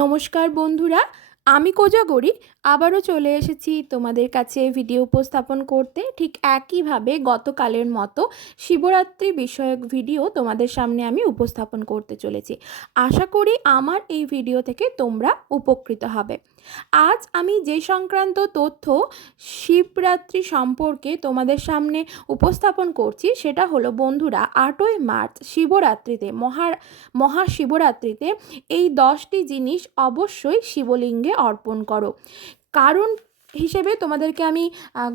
নমস্কার বন্ধুরা, আমি কোজাগরি আবারও চলে এসেছি তোমাদের কাছে ভিডিও উপস্থাপন করতে। ঠিক একইভাবে গতকালের মতো শিবরাত্রি বিষয়ক ভিডিও তোমাদের সামনে আমি উপস্থাপন করতে চলেছি। আশা করি আমার এই ভিডিও থেকে তোমরা উপকৃত হবে। আজ আমি যে সংক্রান্ত তথ্য শিবরাত্রি সম্পর্কে তোমাদের সামনে উপস্থাপন করছি সেটা হলো বন্ধুরা, 8ই মার্চ শিবরাত্রিতে মহাশিবরাত্রিতে এই 10টি জিনিস অবশ্যই শিবলিঙ্গে অর্পণ করো। কারণ হিসেবে তোমাদেরকে আমি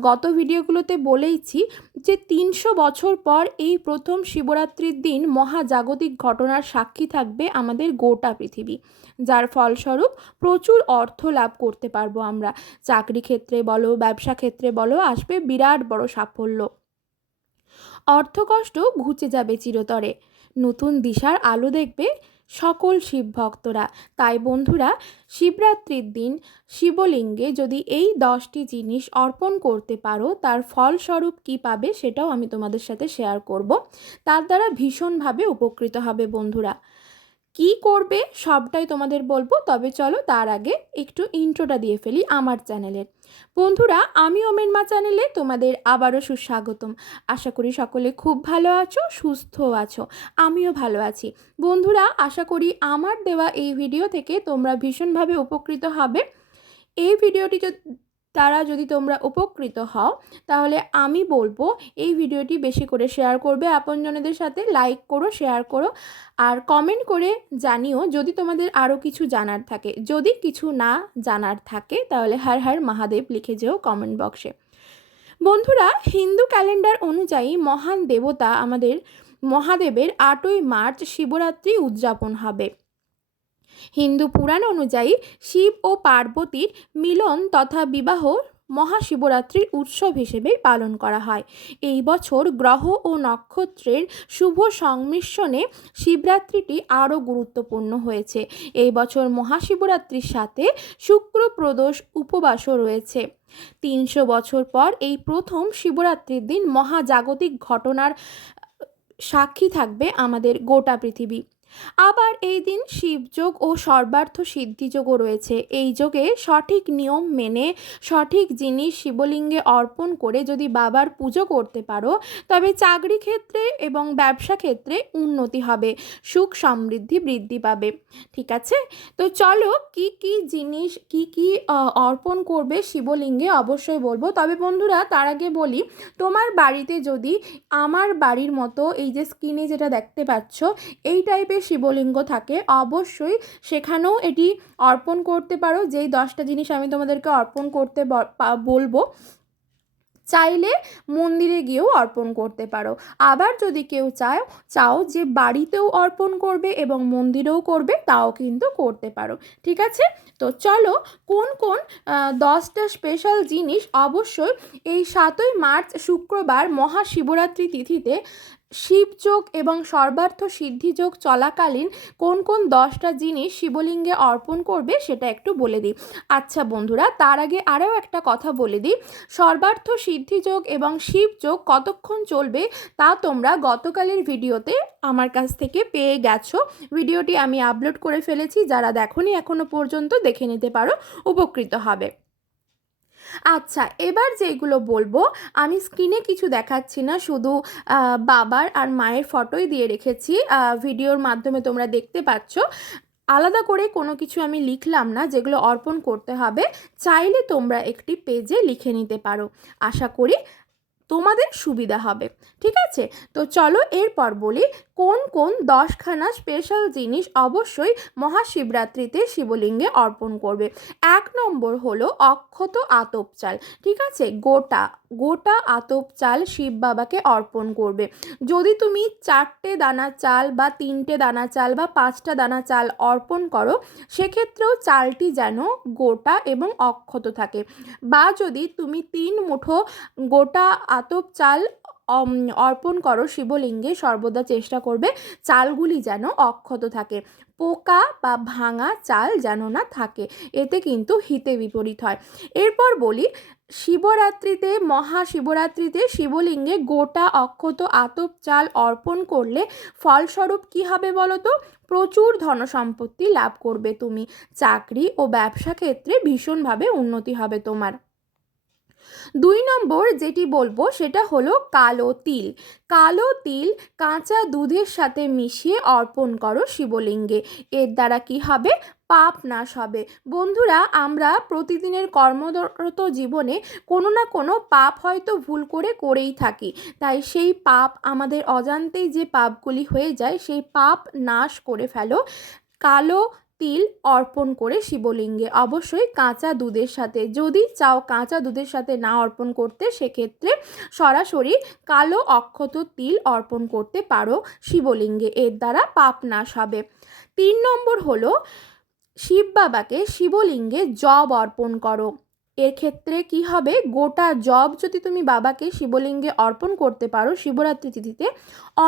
গত ভিডিওগুলোতে বলেইছি যে 300 বছর পর এই প্রথম শিবরাত্রির দিন মহাজাগতিক ঘটনার সাক্ষী থাকবে আমাদের গোটা পৃথিবী, যার ফলস্বরূপ প্রচুর অর্থ লাভ করতে পারবো আমরা। চাকরি ক্ষেত্রে বলো, ব্যবসা ক্ষেত্রে বলো, আসবে বিরাট বড় সাফল্য। অর্থকষ্ট ঘুচে যাবে চিরতরে, নতুন দিশার আলো দেখবে সকল শিব ভক্তরা। তাই বন্ধুরা, শিবরাত্রির দিন শিবলিঙ্গে যদি এই 10টি জিনিস অর্পণ করতে পারো, তার ফলস্বরূপ কী পাবে সেটাও আমি তোমাদের সাথে শেয়ার করব। তার দ্বারা ভীষণভাবে উপকৃত হবে বন্ধুরা। কি করবে সবটাই তোমাদের বলবো, তবে চলো তার আগে একটু ইন্ট্রোটা দিয়ে ফেলি আমার চ্যানেলের। বন্ধুরা, আমি ওমেন মা চ্যানেলে তোমাদের আবারও সুস্বাগতম। আশা করি সকলে খুব ভালো আছো, সুস্থ আছো, আমিও ভালো আছি। বন্ধুরা, আশা করি আমার দেওয়া এই ভিডিও থেকে তোমরা ভীষণভাবে উপকৃত হবে। এই ভিডিওটি দ্বারা যদি তোমরা উপকৃত হও, তাহলে আমি বলবো এই ভিডিওটি বেশি করে শেয়ার করবে আপনজনদের সাথে, লাইক করো, শেয়ার করো, আর কমেন্ট করে জানিও যদি তোমাদের আরও কিছু জানার থাকে। যদি কিছু না জানার থাকে তাহলে হর হর মহাদেব লিখে যেও কমেন্ট বক্সে। বন্ধুরা, হিন্দু ক্যালেন্ডার অনুযায়ী মহান দেবতা আমাদের মহাদেবের 8ই মার্চ শিবরাত্রি উদযাপন হবে। হিন্দু পুরাণ অনুযায়ী শিব ও পার্বতীর মিলন তথা বিবাহ মহাশিবরাত্রির উৎসব হিসেবেই পালন করা হয়। এই বছর গ্রহ ও নক্ষত্রের শুভ সংমিশ্রণে শিবরাত্রিটি আরও গুরুত্বপূর্ণ হয়েছে। এই বছর মহাশিবরাত্রির সাথে শুক্র প্রদোষ উপবাসও রয়েছে। 300 বছর পর এই প্রথম শিবরাত্রির দিন মহাজাগতিক ঘটনার সাক্ষী থাকবে আমাদের গোটা পৃথিবী। আবার এই দিন শিবযোগ ও সর্বার্থ সিদ্ধিযোগও রয়েছে। এই যোগে সঠিক নিয়ম মেনে সঠিক জিনিস শিবলিঙ্গে অর্পণ করে যদি বাবার পুজো করতে পারো, তবে চাকরি ক্ষেত্রে এবং ব্যবসা ক্ষেত্রে উন্নতি হবে, সুখ সমৃদ্ধি বৃদ্ধি পাবে। ঠিক আছে, তো চলো কি কি জিনিস কি কি অর্পণ করবে শিবলিঙ্গে অবশ্যই বলবো। তবে বন্ধুরা, তার আগে বলি, তোমার বাড়িতে যদি আমার বাড়ির মতো এই যে স্ক্রিনে যেটা দেখতে পাচ্ছ এই টাইপের শিবলিঙ্গ থাকে, অবশ্যই সেখানেও এটি অর্পণ করতে পারো। যেই 10টা জিনিস আমি তোমাদেরকে অর্পণ করতে বলবো, চাইলে মন্দিরে গিয়েও অর্পণ করতে পারো। আবার যদি কেউ চাও যে বাড়িতেও অর্পণ করবে এবং মন্দিরেও করবে, তাও কিন্তু করতে পারো। ঠিক আছে, তো চলো কোন কোন 10টা স্পেশাল জিনিস অবশ্যই এই 7ই মার্চ শুক্রবার মহাশিবরাত্রি তিথিতে শিবযোগ এবং সর্বার্থ সিদ্ধিযোগ চলাকালীন কোন কোন 10টা জিনিস শিবলিঙ্গে অর্পণ করবে সেটা একটু বলে দিই। আচ্ছা বন্ধুরা, তার আগে আরও একটা কথা বলে দিই। সর্বার্থ সিদ্ধিযোগ এবং শিবযোগ কতক্ষণ চলবে তা তোমরা গতকালের ভিডিওতে আমার কাছ থেকে পেয়ে গেছো। ভিডিওটি আমি আপলোড করে ফেলেছি, যারা দেখোনি এখনো পর্যন্ত দেখে নিতে পারো, উপকৃত হবে। আচ্ছা, এবার যেগুলো বলবো আমি স্ক্রিনে কিছু দেখাচ্ছি না, শুধু বাবার আর মায়ের ফটোই দিয়ে রেখেছি, ভিডিওর মাধ্যমে তোমরা দেখতে পাচ্ছ। আলাদা করে কোনো কিছু আমি লিখলাম না যেগুলো অর্পণ করতে হবে, চাইলে তোমরা একটি পেজে লিখে নিতে পারো, আশা করি তোমাদের সুবিধা হবে। ঠিক আছে, তো চলো এরপর বলি কোন কোন 10খানা স্পেশাল জিনিস অবশ্যই মহাশিবরাত্রিতে শিবলিঙ্গে অর্পণ করবে। 1 নম্বর হলো অক্ষত আতপ চাল। ঠিক আছে, গোটা আতপ চাল শিব বাবাকে অর্পণ করবে। যদি তুমি 4টে দানা চাল বা 3টে দানা চাল বা 5টা দানা চাল অর্পণ করো, সেক্ষেত্রেও চালটি যেন গোটা এবং অক্ষত থাকে। বা যদি তুমি 3 মুঠো গোটা আতপ চাল অর্পণ করো শিবলিঙ্গে, সর্বদা চেষ্টা করবে চালগুলি যেন অক্ষত থাকে, পোকা বা ভাঙা চাল যেন না থাকে, এতে কিন্তু হিতে বিপরীত হয়। এরপর বলি, মহাশিবরাত্রিতে শিবলিঙ্গে গোটা অক্ষত আতপ চাল অর্পণ করলে ফলস্বরূপ কি হবে বলো তো? প্রচুর ধনসম্পত্তি লাভ করবে তুমি। চাকরি ও ব্যবসা ক্ষেত্রে ভীষণভাবে উন্নতি হবে তোমার। 2 নম্বর যেটি বলবো সেটা হলো কালো তিল। কালো তিল কাঁচা দুধের সাথে মিশিয়ে অর্পণ করো শিবলিঙ্গে। এর দ্বারা কি হবে? পাপ নাশ হবে। বন্ধুরা, আমরা প্রতিদিনের কর্মরত জীবনে কোনো না কোনো পাপ হয়তো ভুল করে করেই থাকি। তাই সেই পাপ, আমাদের অজান্তেই যে পাপগুলি হয়ে যায়, সেই পাপ নাশ করে ফেলো কালো তিল অর্পণ করে শিবলিঙ্গে, অবশ্যই কাঁচা দুধের সাথে। যদি চাও কাঁচা দুধের সাথে না অর্পণ করতে, সেক্ষেত্রে সরাসরি কালো অক্ষত তিল অর্পণ করতে পারো শিবলিঙ্গে। এর দ্বারা পাপ নাশ হবে। 3 নম্বর হলো শিব বাবাকে শিবলিঙ্গে জব অর্পণ করো। এর ক্ষেত্রে কি হবে? গোটা জব যদি তুমি বাবাকে শিবলিঙ্গে অর্পণ করতে পারো শিবরাত্রি তিথিতে,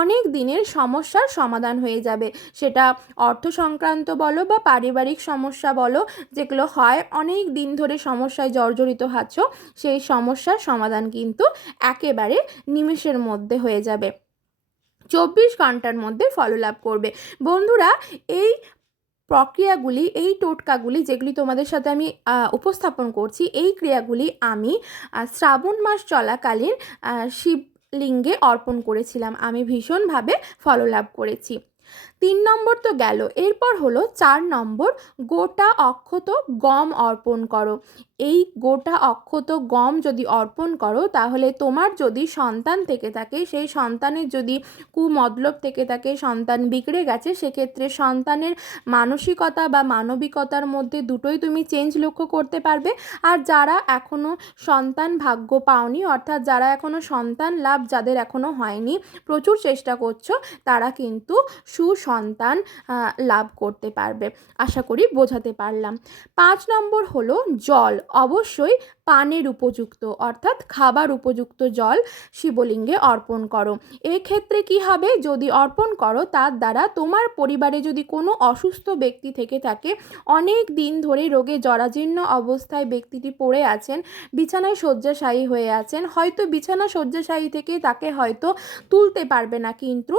অনেক দিনের সমস্যার সমাধান হয়ে যাবে। সেটা অর্থ সংক্রান্ত বলো বা পারিবারিক সমস্যা বলো, যেগুলো হয় অনেক দিন ধরে সমস্যায় জর্জরিত আছ, সেই সমস্যার সমাধান কিন্তু একেবারে নিমেষের মধ্যে হয়ে যাবে, 24 ঘন্টার মধ্যে ফললাভ করবে। বন্ধুরা, এই প্রক্রিয়াগুলি, এই টোটকাগুলি যেগুলি তোমাদের সাথে আমি উপস্থাপন করছি, এই ক্রিয়াগুলি আমি শ্রাবণ মাস চলাকালীন শিবলিঙ্গে অর্পণ করেছিলাম। আমি ভীষণভাবে ফললাভ করেছি। 3 নম্বর তো গেল। এরপর হলো 4 নম্বর, গোটা অক্ষত গম অর্পণ করো। এই গোটা অক্ষত গম যদি অর্পণ করো, তাহলে তোমার যদি সন্তান থেকে থাকে, সেই সন্তানের যদি কুমতলব থেকে থাকে, সন্তান বিগড়ে গেছে, সেক্ষেত্রে সন্তানের মানসিকতা বা মানবিকতার মধ্যে দুটোই তুমি চেঞ্জ লক্ষ্য করতে পারবে। আর যারা এখনও সন্তান ভাগ্য পাওনি, অর্থাৎ যারা এখনও সন্তান লাভ যাদের এখনও হয়নি, প্রচুর চেষ্টা করছো, তারা কিন্তু সুসন্তান লাভ করতে পারবে। আশা করি বোঝাতে পারলাম। 5 নম্বর হলো জল, অবশ্যই পানের উপযুক্ত অর্থাৎ খাবার উপযুক্ত জল শিবলিঙ্গে অর্পণ করো। এক্ষেত্রে কি হবে? যদি অর্পণ করো, তার দ্বারা তোমার পরিবারে যদি কোনো অসুস্থ ব্যক্তি থেকে থাকে, অনেক দিন ধরে রোগে জরাজীর্ণ অবস্থায় ব্যক্তিটি পড়ে আছেন, বিছানায় শয্যাশায়ী হয়ে আছেন, হয়তো বিছানা শয্যাশায়ী থেকে তাকে হয়তো তুলতে পারবে না, কিন্তু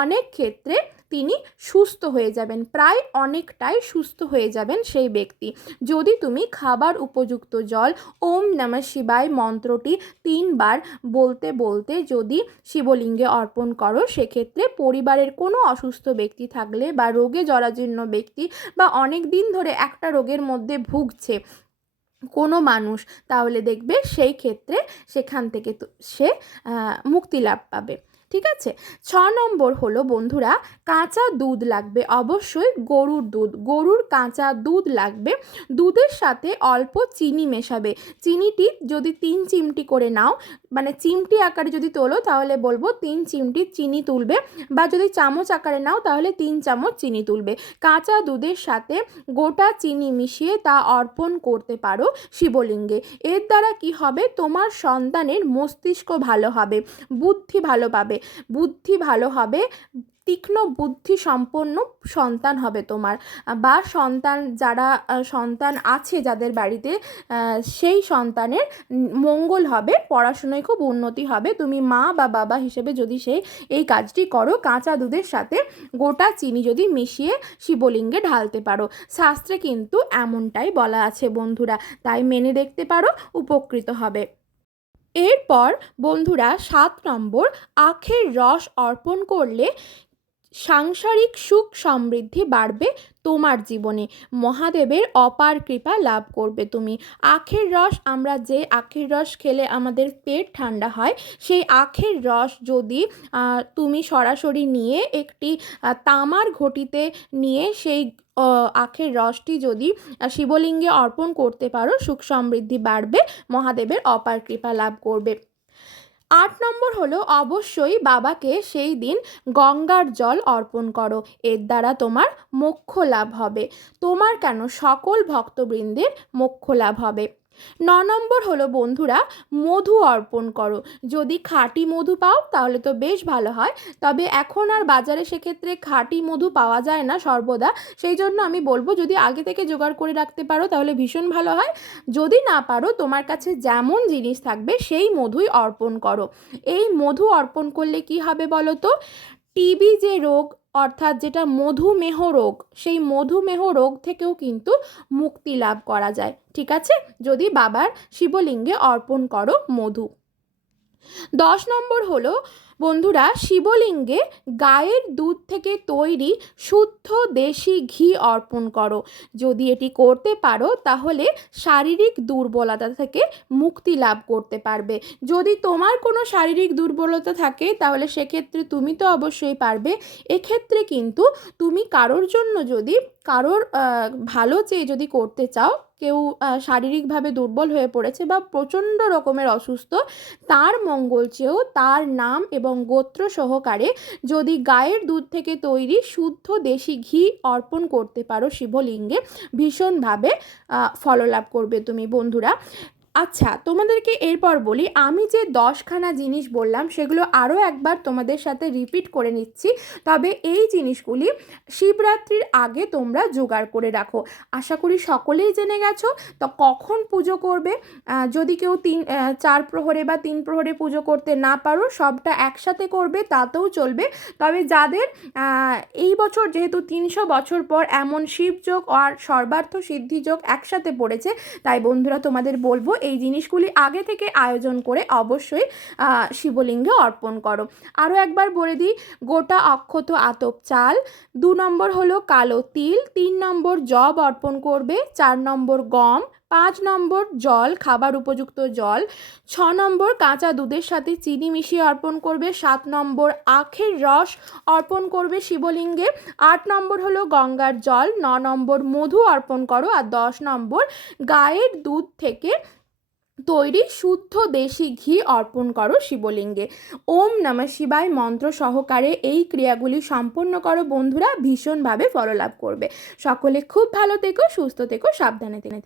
অনেক ক্ষেত্রে তিনি সুস্থ হয়ে যাবেন, প্রায় অনেকটাই সুস্থ হয়ে যাবেন সেই ব্যক্তি, যদি তুমি খাবার উপযুক্ত জল ওম নমঃ শিবায় মন্ত্রটি 3 বার বলতে বলতে যদি শিবলিঙ্গে অর্পণ করো, সেক্ষেত্রে পরিবারের কোনো অসুস্থ ব্যক্তি থাকলে বা রোগে জরাজীর্ণ ব্যক্তি বা অনেক দিন ধরে একটা রোগের মধ্যে ভুগছে কোনো মানুষ, তাহলে দেখবে সেই ক্ষেত্রে সেখান থেকে সে মুক্তি লাভ পাবে। ঠিক আছে। 6 নম্বর হলো বন্ধুরা, কাঁচা দুধ লাগবে, অবশ্যই গরুর দুধ, গরুর কাঁচা দুধ লাগবে। দুধের সাথে অল্প চিনি মেশাবে। চিনিটি যদি 3 চিমটি করে নাও, মানে চিমটি আকারে যদি তোলো, তাহলে বলবো 3 চিমটি চিনি তুলবে, বা যদি চামচ আকারে নাও তাহলে 3 চামচ চিনি তুলবে। কাঁচা দুধের সাথে গোটা চিনি মিশিয়ে তা অর্পণ করতে পারো শিবলিঙ্গে। এর দ্বারা কি হবে? তোমার সন্তানের মস্তিষ্ক ভালো হবে, বুদ্ধি ভালো পাবে, বুদ্ধি ভালো হবে, তীক্ষ্ণ বুদ্ধি সম্পন্ন সন্তান হবে তোমার, বা সন্তান যারা সন্তান আছে যাদের বাড়িতে, সেই সন্তানের মঙ্গল হবে, পড়াশোনায় খুব উন্নতি হবে। তুমি মা বা বাবা হিসেবে যদি এই কাজটি করো, কাঁচা দুধের সাথে গোটা চিনি যদি মিশিয়ে শিবলিঙ্গে ঢালতে পারো, শাস্ত্রে কিন্তু এমনটাই বলা আছে বন্ধুরা, তাই মেনে দেখতে পারো, উপকৃত হবে। এরপর বন্ধুরা 7 নম্বর, আখের রস অর্পণ করলে সাংসারিক সুখ সমৃদ্ধি বাড়বে তোমার জীবনে, মহাদেবের অপার কৃপা লাভ করবে তুমি। আখের রস, আমরা যে আখের রস খেলে আমাদের পেট ঠান্ডা হয়, সেই আখের রস যদি তুমি সরাসরি নিয়ে একটি তামার ঘটিতে নিয়ে সেই আখের রসটি যদি শিবলিঙ্গে অর্পণ করতে পারো, সুখ সমৃদ্ধি বাড়বে, মহাদেবের অপার কৃপা লাভ করবে। 8 নম্বর হলো, অবশ্যই বাবাকে সেই দিন গঙ্গার জল অর্পণ করো। এর দ্বারা তোমার মোক্ষ লাভ হবে, তোমার কেন সকল ভক্তবৃন্দের মোক্ষ লাভ হবে। 9 নম্বর হলো বন্ধুরা, মধু অর্পণ করো। যদি খাঁটি মধু পাও তাহলে তো বেশ ভালো হয়, তবে এখন আর বাজারে সেক্ষেত্রে খাঁটি মধু পাওয়া যায় না সর্বদা, সেই জন্য আমি বলবো যদি আগে থেকে জোগাড় করে রাখতে পারো তাহলে ভীষণ ভালো হয়। যদি না পারো, তোমার কাছে যেমন জিনিস থাকবে সেই মধুই অর্পণ করো। এই মধু অর্পণ করলে কি হবে বলো তো? টিবি যে রোগ অর্থাৎ যেটা মধুমেহ রোগ, সেই মধুমেহ রোগ থেকেও কিন্তু মুক্তি লাভ করা যায়, ঠিক আছে, যদি বাবার শিবলিঙ্গে অর্পণ করো মধু। 10 নম্বর হলো বন্ধুরা, শিবলিঙ্গে গায়ের দুধ থেকে তৈরি শুদ্ধ দেশি ঘি অর্পণ করো। যদি এটি করতে পারো তাহলে শারীরিক দুর্বলতা থেকে মুক্তি লাভ করতে পারবে। যদি তোমার কোনো শারীরিক দুর্বলতা থাকে তাহলে সেক্ষেত্রে তুমি তো অবশ্যই পারবে। এক্ষেত্রে কিন্তু তুমি কারোর জন্য যদি কারোর ভালো চেয়ে যদি করতে চাও, কেউ শারীরিকভাবে দুর্বল হয়ে পড়েছে বা প্রচণ্ড রকমের অসুস্থ, তার মঙ্গল চেয়েও তার নাম এবং গোত্র সহকারে যদি গায়ের দুধ থেকে তৈরি শুদ্ধ দেশি ঘি অর্পণ করতে পারো শিবলিঙ্গে, ভীষণভাবে ফললাভ করবে তুমি বন্ধুরা। আচ্ছা, তোমাদেরকে এরপর বলি, আমি যে 10খানা জিনিস বললাম সেগুলো আরও একবার তোমাদের সাথে রিপিট করে নিচ্ছি, তবে এই জিনিসগুলি শিবরাত্রির আগে তোমরা জোগাড় করে রাখো। আশা করি সকলেই জেনে গেছো। তো কখন পুজো করবে, যদি কেউ 4 প্রহরে বা 3 প্রহরে পুজো করতে না পারো, সবটা একসাথে করবে তাতেও চলবে। তবে যাদের এই বছর যেহেতু 300 বছর পর এমন শিবযোগ আর সর্বার্থ সিদ্ধিযোগ একসাথে পড়েছে, তাই বন্ধুরা তোমাদের বলবো এই জিনিসগুলি আগে থেকে আয়োজন করে অবশ্যই শিবলিঙ্গে অর্পণ করো। আরও একবার বলে দিই, গোটা অক্ষত আতপ চাল, 2 নম্বর হলো কালো তিল, 3 নম্বর যব অর্পণ করবে, 4 নম্বর গম, 5 নম্বর জল, খাবার উপযুক্ত জল, 6 নম্বর কাঁচা দুধের সাথে চিনি মিশিয়ে অর্পণ করবে, 7 নম্বর আখের রস অর্পণ করবে শিবলিঙ্গে, 8 নম্বর হলো গঙ্গার জল, 9 নম্বর মধু অর্পণ করো, আর 10 নম্বর গায়ের দুধ থেকে তৈরি শুদ্ধ দেশি ঘি অর্পণ করো শিবলিঙ্গে। ওম নমঃ শিবায় মন্ত্র সহকারে এই ক্রিয়াগুলি সম্পন্ন করো বন্ধুরা, ভীষণভাবে ফললাভ করবে। সকলে খুব ভালো থেকো, সুস্থ থেকো, সাবধানে থেকো।